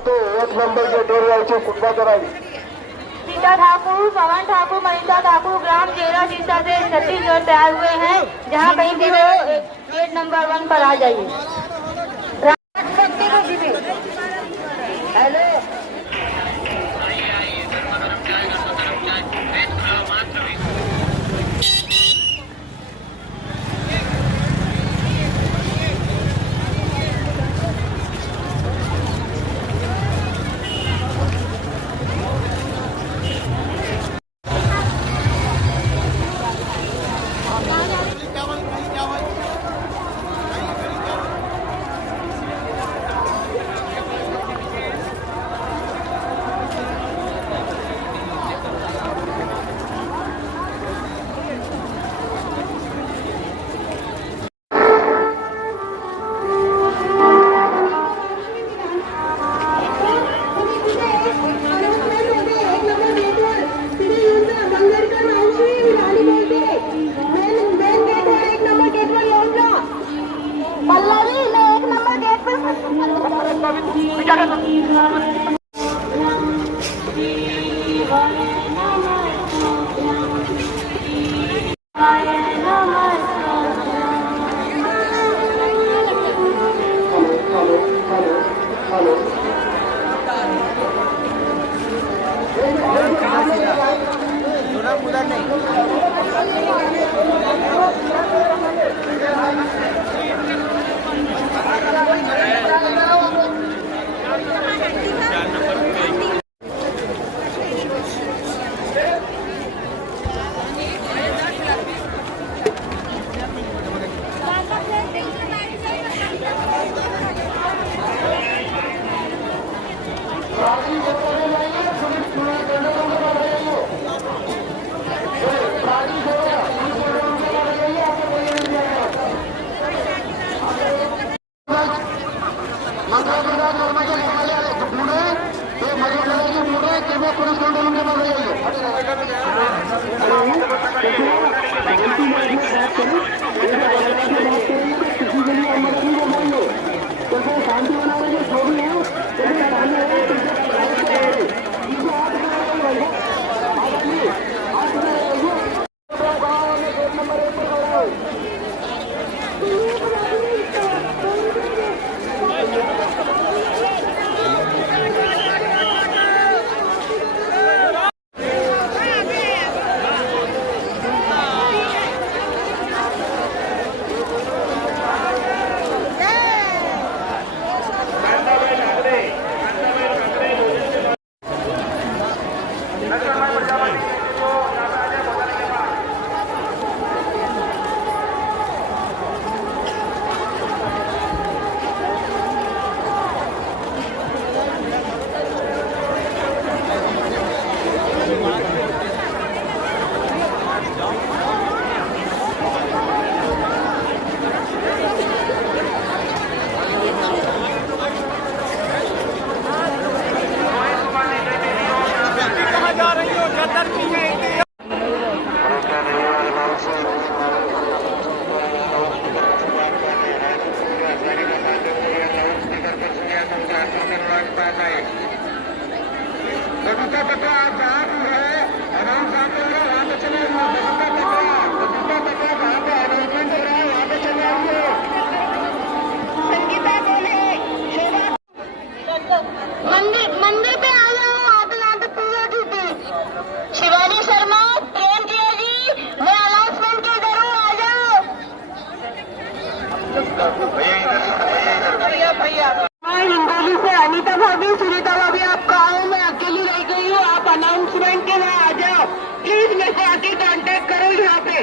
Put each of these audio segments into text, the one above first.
करतो 1 नंबर गेटवर यायचे कुटबा करावी। सीता ठाकुर, पवन ठाकुर, मनीषा ठाकुर ग्राम जेरा सीता से छत्तीसगढ़ तैयार हुए हैं। जहाँ कहीं भी हो गेट नंबर 1 पर आ जाइए। हेलो मंदिर पे आ जाओ, यहाँ पे पूजा की थी। शिवानी शर्मा, प्रेम किया जी, मैं अनाउंसमेंट के इधर हूँ, आ जाओ। हिंगोली से अनीता भाभी, सुनीता भाभी, आप कहाँ हो? मैं अकेली रह गई हूँ, आप अनाउंसमेंट के लिए आ जाओ प्लीज। मेरे से आके कांटेक्ट करो यहाँ पे।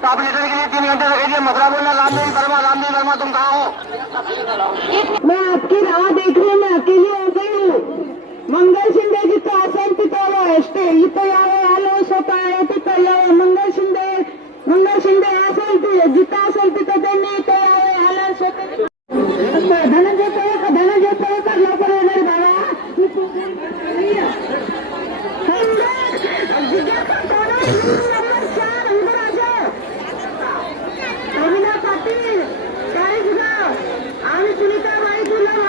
तो आप लेटर के लिए 3 घंटे रखिए। मथुरा बोलना रामदेव वर्मा, तुम कहाँ हो? मैं आपकी राह देख रही हूँ, मैं अकेली हो गई हूँ। मंगल शिंदे जितो असंतितो एष्टे इतो यावे आलो सोता एतितो यावे मंगल शिंदे असंति जिता असंतितो देने इतो यावे आलो सोता धनंजय तो कर लो पर अगर बाबा हम जिज्ञा का दोनों नंबर 4 अंदर आ जाओ। रवीना पाटिल, गाइस गाओ, आमी सुनीता भाई बोला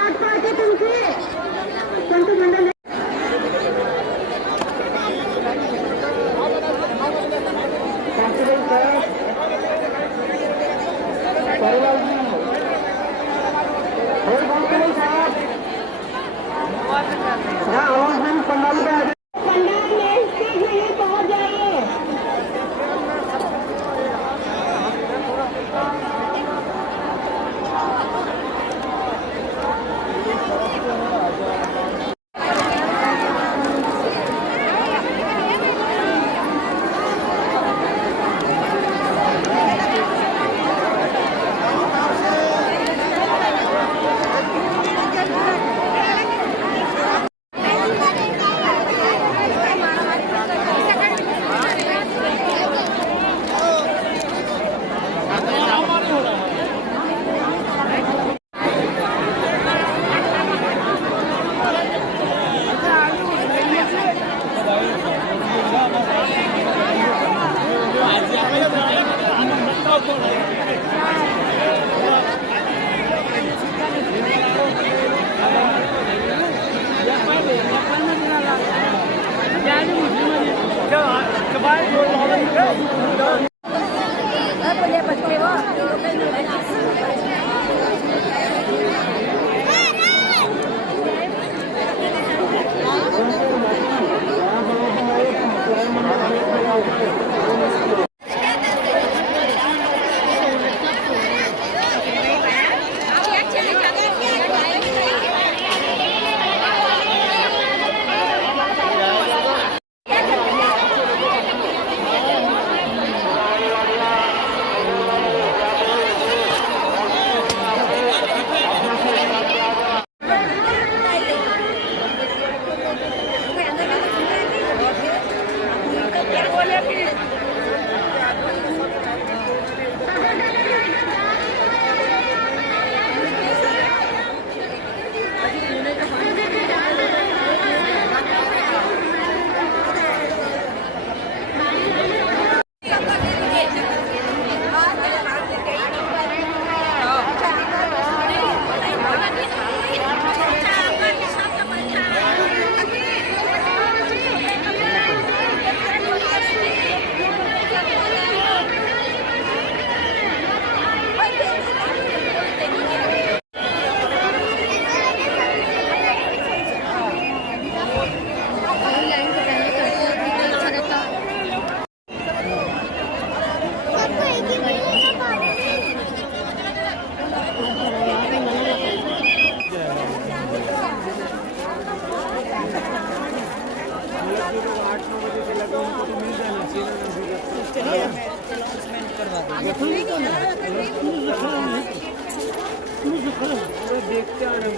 देखते आने